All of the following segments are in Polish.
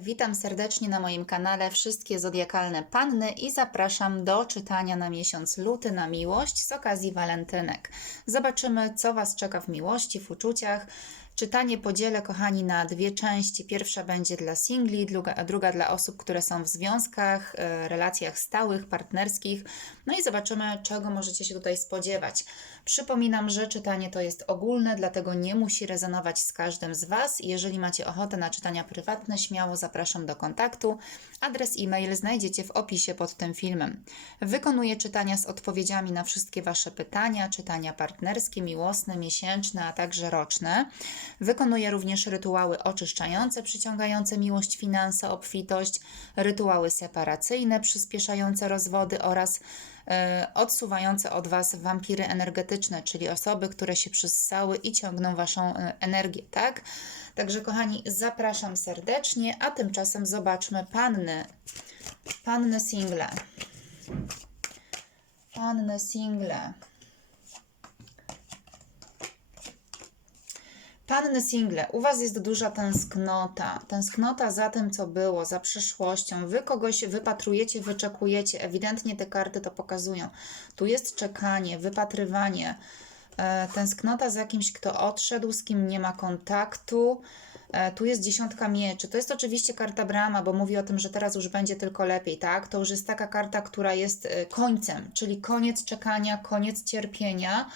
Witam serdecznie na moim kanale Wszystkie Zodiakalne Panny i zapraszam do czytania na miesiąc luty na miłość z okazji walentynek. Zobaczymy, co Was czeka w miłości, w uczuciach. Czytanie podzielę, kochani, na dwie części. Pierwsza będzie dla singli, druga, druga dla osób, które są w związkach, e, relacjach stałych, partnerskich. No i zobaczymy, czego możecie się tutaj spodziewać. Przypominam, że czytanie to jest ogólne, dlatego nie musi rezonować z każdym z Was. Jeżeli macie ochotę na czytania prywatne, śmiało zapraszam do kontaktu. Adres e-mail znajdziecie w opisie pod tym filmem. Wykonuję czytania z odpowiedziami na wszystkie Wasze pytania, czytania partnerskie, miłosne, miesięczne, a także roczne. Wykonuję również rytuały oczyszczające, przyciągające miłość, finanse, obfitość, rytuały separacyjne, przyspieszające rozwody oraz e, odsuwające od Was wampiry energetyczne, czyli osoby, które się przyssały i ciągną Waszą e, energię, tak? Także, kochani, zapraszam serdecznie, a tymczasem zobaczmy panny. Panny single. Panny single. Panny single, u Was jest duża tęsknota. Tęsknota za tym, co było, za przyszłością. Wy kogoś wypatrujecie, wyczekujecie. Ewidentnie te karty to pokazują. Tu jest czekanie, wypatrywanie. E, tęsknota za kimś, kto odszedł, z kim nie ma kontaktu. E, Tu jest dziesiątka mieczy. To jest oczywiście karta brama, bo mówi o tym, że teraz już będzie tylko lepiej, tak? To już jest taka karta, która jest e, końcem, czyli koniec czekania, koniec cierpienia.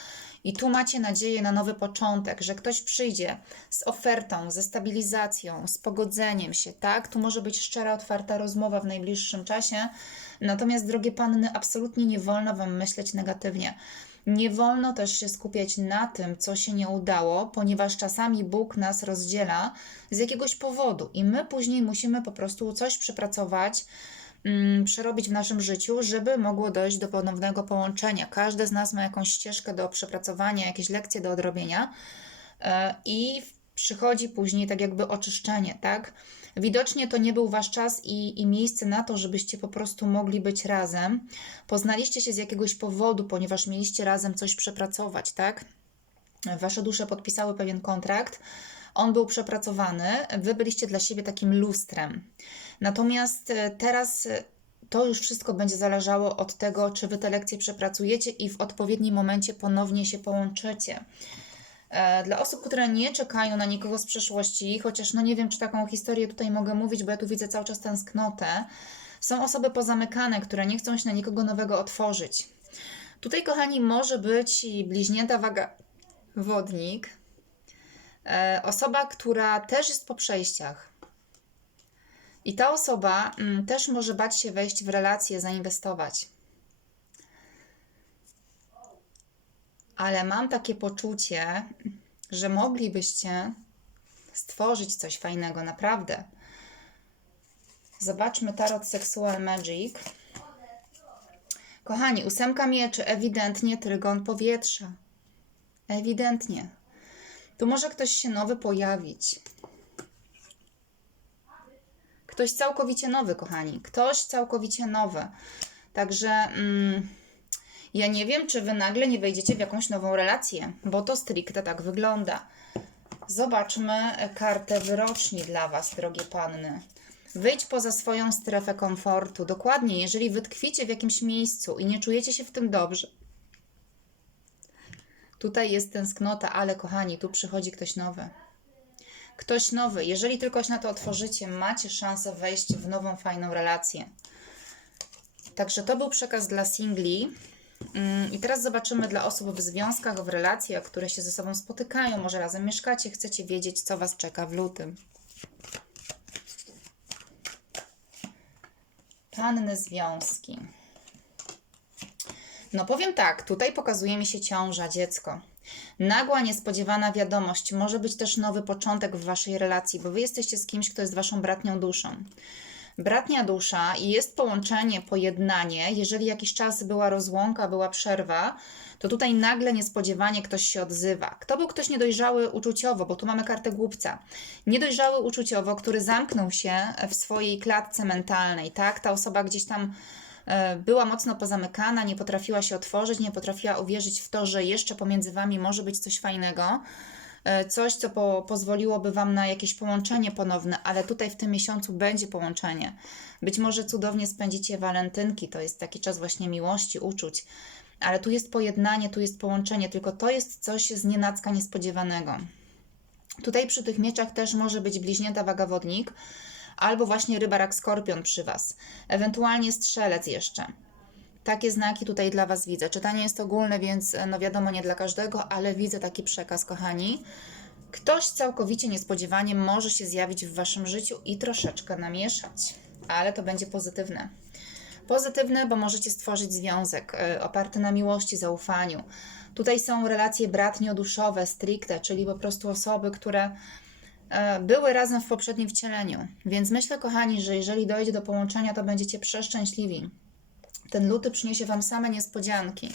I tu macie nadzieję na nowy początek, że ktoś przyjdzie z ofertą, ze stabilizacją, z pogodzeniem się, tak? Tu może być szczera, otwarta rozmowa w najbliższym czasie. Natomiast, drogie panny, absolutnie nie wolno wam myśleć negatywnie. Nie wolno też się skupiać na tym, co się nie udało, ponieważ czasami Bóg nas rozdziela z jakiegoś powodu i my później musimy po prostu coś przepracować, przerobić w naszym życiu, żeby mogło dojść do ponownego połączenia. Każdy z nas ma jakąś ścieżkę do przepracowania, jakieś lekcje do odrobienia e, i przychodzi później tak jakby oczyszczenie, tak? Widocznie to nie był wasz czas i, i miejsce na to, żebyście po prostu mogli być razem. Poznaliście się z jakiegoś powodu, ponieważ mieliście razem coś przepracować, tak? Wasze dusze podpisały pewien kontrakt, on był przepracowany, wy byliście dla siebie takim lustrem. Natomiast e, teraz e, to już wszystko będzie zależało od tego, czy wy te lekcje przepracujecie i w odpowiednim momencie ponownie się połączycie. E, Dla osób, które nie czekają na nikogo z przeszłości, chociaż no nie wiem, czy taką historię tutaj mogę mówić, bo ja tu widzę cały czas tęsknotę, są osoby pozamykane, które nie chcą się na nikogo nowego otworzyć. Tutaj, kochani, może być bliźnięta waga wodnik, osoba, która też jest po przejściach. I ta osoba mm, też może bać się wejść w relację, zainwestować. Ale mam takie poczucie, że moglibyście stworzyć coś fajnego, naprawdę. Zobaczmy Tarot Sexual Magic. Kochani, ósemka mieczy, ewidentnie trygon powietrza. Ewidentnie. Tu może ktoś się nowy pojawić. Ktoś całkowicie nowy, kochani. Ktoś całkowicie nowy. Także mm, ja nie wiem, czy wy nagle nie wejdziecie w jakąś nową relację, bo to stricte tak wygląda. Zobaczmy kartę wyroczni dla was, drogie panny. Wyjdź poza swoją strefę komfortu. Dokładnie, jeżeli wy tkwicie w jakimś miejscu i nie czujecie się w tym dobrze. Tutaj jest tęsknota, ale kochani, tu przychodzi ktoś nowy. Ktoś nowy. Jeżeli tylko się na to otworzycie, macie szansę wejść w nową, fajną relację. Także to był przekaz dla singli. Mm, I teraz zobaczymy dla osób w związkach, w relacjach, które się ze sobą spotykają, może razem mieszkacie, chcecie wiedzieć, co Was czeka w lutym. Panny związki. No powiem tak, tutaj pokazuje mi się ciąża, dziecko. Nagła, niespodziewana wiadomość, może być też nowy początek w waszej relacji, bo wy jesteście z kimś, kto jest waszą bratnią duszą. Bratnia dusza jest połączenie, pojednanie. Jeżeli jakiś czas była rozłąka, była przerwa, to tutaj nagle niespodziewanie ktoś się odzywa. Kto był ktoś niedojrzały uczuciowo, bo tu mamy kartę głupca. Niedojrzały uczuciowo, który zamknął się w swojej klatce mentalnej, tak? Ta osoba gdzieś tam była mocno pozamykana, nie potrafiła się otworzyć, nie potrafiła uwierzyć w to, że jeszcze pomiędzy wami może być coś fajnego. e, coś, co po, pozwoliłoby Wam na jakieś połączenie ponowne, ale tutaj w tym miesiącu będzie połączenie. Być może cudownie spędzicie walentynki, to jest taki czas właśnie miłości, uczuć, ale tu jest pojednanie, tu jest połączenie, tylko to jest coś z nienacka niespodziewanego. Tutaj przy tych mieczach też może być bliźnięta waga wodnik, albo właśnie rybarak skorpion przy Was, ewentualnie strzelec jeszcze. Takie znaki tutaj dla Was widzę. Czytanie jest ogólne, więc no wiadomo, nie dla każdego, ale widzę taki przekaz, kochani. Ktoś całkowicie niespodziewanie może się zjawić w Waszym życiu i troszeczkę namieszać, ale to będzie pozytywne. Pozytywne, bo możecie stworzyć związek y, oparty na miłości, zaufaniu. Tutaj są relacje bratnio-duszowe, stricte, czyli po prostu osoby, które e, były razem w poprzednim wcieleniu. Więc myślę, kochani, że jeżeli dojdzie do połączenia, to będziecie przeszczęśliwi. Ten luty przyniesie Wam same niespodzianki.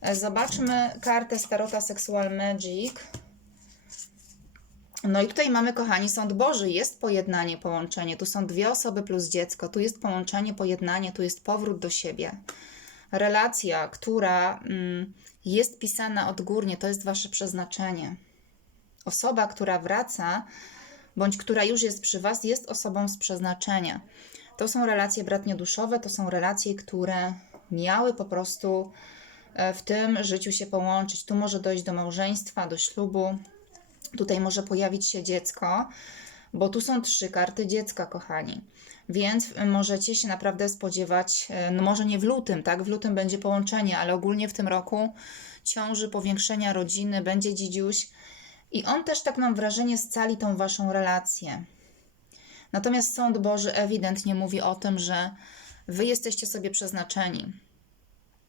E, Zobaczmy kartę Starota Sexual Magic. No i tutaj mamy, kochani, sąd Boży. Jest pojednanie, połączenie. Tu są dwie osoby plus dziecko. Tu jest połączenie, pojednanie, tu jest powrót do siebie. Relacja, która mm, jest pisana odgórnie, to jest Wasze przeznaczenie. Osoba, która wraca, bądź która już jest przy Was, jest osobą z przeznaczenia. To są relacje bratnio-duszowe, to są relacje, które miały po prostu e, w tym życiu się połączyć. Tu może dojść do małżeństwa, do ślubu. Tutaj może pojawić się dziecko, bo tu są trzy karty dziecka, kochani. Więc y, możecie się naprawdę spodziewać, y, no może nie w lutym, tak? W lutym będzie połączenie, ale ogólnie w tym roku ciąży, powiększenia rodziny, będzie dzidziuś. I on też, tak mam wrażenie, scali tą waszą relację. Natomiast Sąd Boży ewidentnie mówi o tym, że wy jesteście sobie przeznaczeni.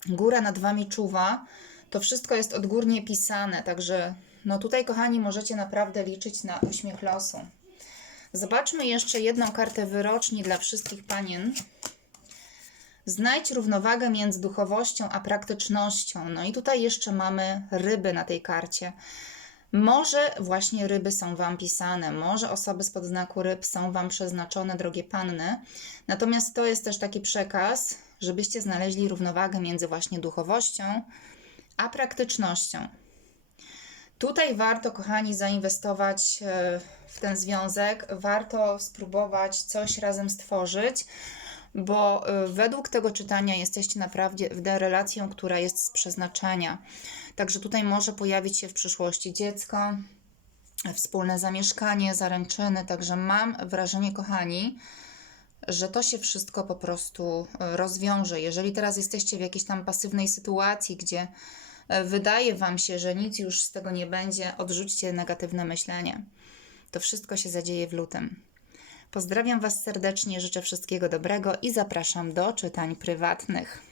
Góra nad wami czuwa. To wszystko jest odgórnie pisane, także no tutaj, kochani, możecie naprawdę liczyć na uśmiech losu. Zobaczmy jeszcze jedną kartę wyroczni dla wszystkich panien. Znajdź równowagę między duchowością a praktycznością. No i tutaj jeszcze mamy ryby na tej karcie. Może właśnie ryby są Wam pisane, może osoby spod znaku ryb są Wam przeznaczone, drogie panny. Natomiast to jest też taki przekaz, żebyście znaleźli równowagę między właśnie duchowością a praktycznością. Tutaj warto, kochani, zainwestować e, w ten związek, warto spróbować coś razem stworzyć, bo e, według tego czytania jesteście naprawdę w relacją, która jest z przeznaczenia. Także tutaj może pojawić się w przyszłości dziecko, wspólne zamieszkanie, zaręczyny. Także mam wrażenie, kochani, że to się wszystko po prostu e, rozwiąże. Jeżeli teraz jesteście w jakiejś tam pasywnej sytuacji, gdzie e, wydaje Wam się, że nic już z tego nie będzie, odrzućcie negatywne myślenie. To wszystko się zadzieje w lutym. Pozdrawiam Was serdecznie, życzę wszystkiego dobrego i zapraszam do czytań prywatnych.